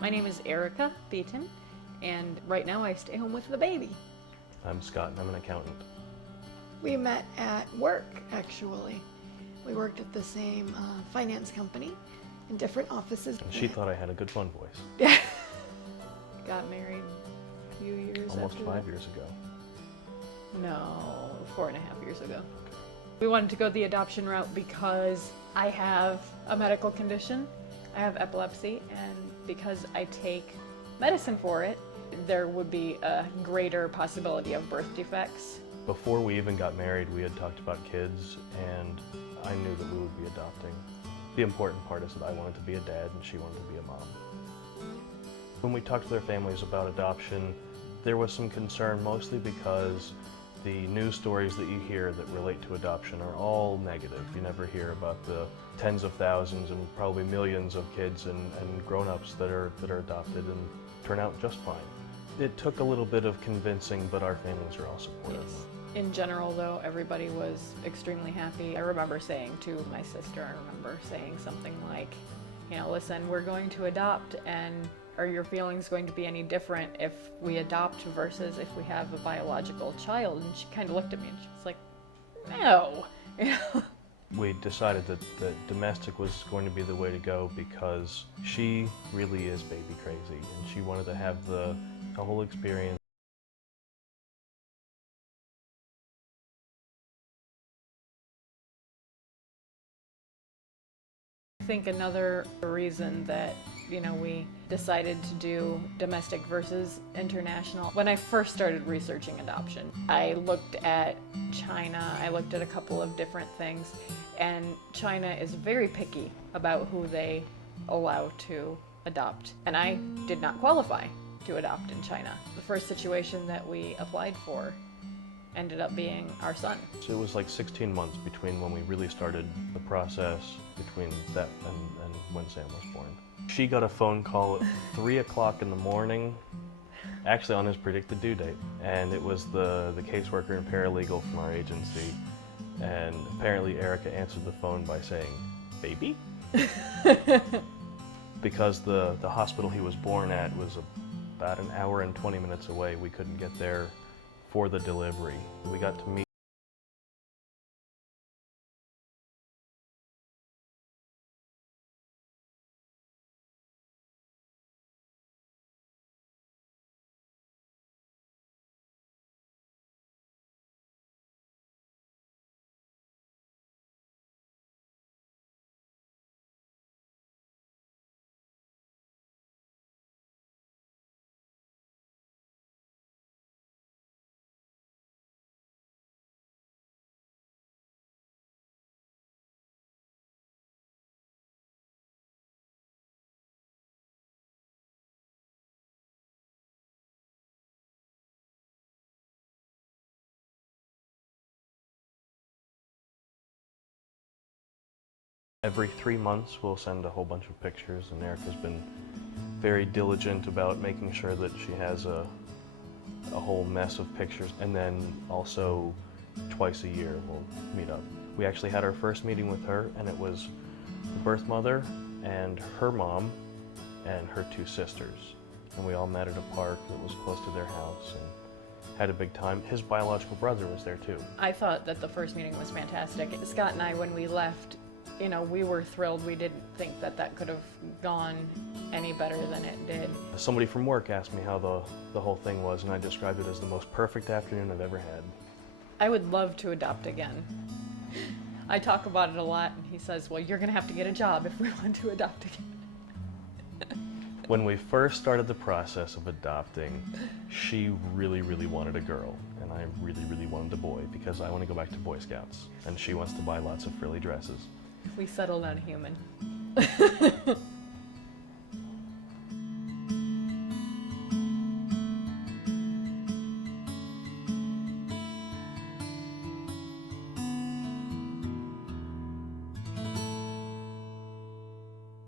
My name is Erica Beaton, and right now I stay home with the baby. I'm Scott, and I'm an accountant. We met at work, actually. We worked at the same finance company in different offices. And she thought I had a good fun voice. Yeah. Got married a few years Almost after 5 that. years ago. No, 4.5 years ago. We wanted to go the adoption route because I have a medical condition. I have epilepsy, and because I take medicine for it, there would be a greater possibility of birth defects. Before we even got married, we had talked about kids, and I knew that we would be adopting. The important part is that I wanted to be a dad and she wanted to be a mom. When we talked to their families about adoption, there was some concern, mostly because the news stories that you hear that relate to adoption are all negative. You never hear about the tens of thousands and probably millions of kids and grown-ups that are adopted and turn out just fine. It took a little bit of convincing, but our families are all supportive. Yes. In general, though, everybody was extremely happy. I remember saying to my sister, something like, listen, we're going to adopt, and are your feelings going to be any different if we adopt versus if we have a biological child? And she kind of looked at me and she was like, no. We decided that domestic was going to be the way to go because she really is baby crazy, and she wanted to have the whole experience. I think another reason that we decided to do domestic versus international. When I first started researching adoption, I looked at China, I looked at a couple of different things, and China is very picky about who they allow to adopt. And I did not qualify to adopt in China. The first situation that we applied for ended up being our son. So it was like 16 months between when we really started the process, between that and when Sam was born. She got a phone call at 3 o'clock in the morning, actually on his predicted due date, and it was the caseworker and paralegal from our agency, and apparently Erica answered the phone by saying, "Baby?" Because the hospital he was born at was about an hour and 20 minutes away. We couldn't get there for the delivery. We got to meet every 3 months. We'll send a whole bunch of pictures, and Erica's been very diligent about making sure that she has a whole mess of pictures. And then also twice a year we'll meet up. We actually had our first meeting with her, and it was the birth mother and her mom and her 2 sisters. And we all met at a park that was close to their house and had a big time. His biological brother was there too. I thought that the first meeting was fantastic. Scott and I, when we left, we were thrilled. We didn't think that could have gone any better than it did. Somebody from work asked me how the whole thing was, and I described it as the most perfect afternoon I've ever had. I would love to adopt again. I talk about it a lot, and he says, well, you're going to have to get a job if we want to adopt again. When we first started the process of adopting, she really, really wanted a girl, and I really, really wanted a boy because I want to go back to Boy Scouts, and she wants to buy lots of frilly dresses. We settled on a human.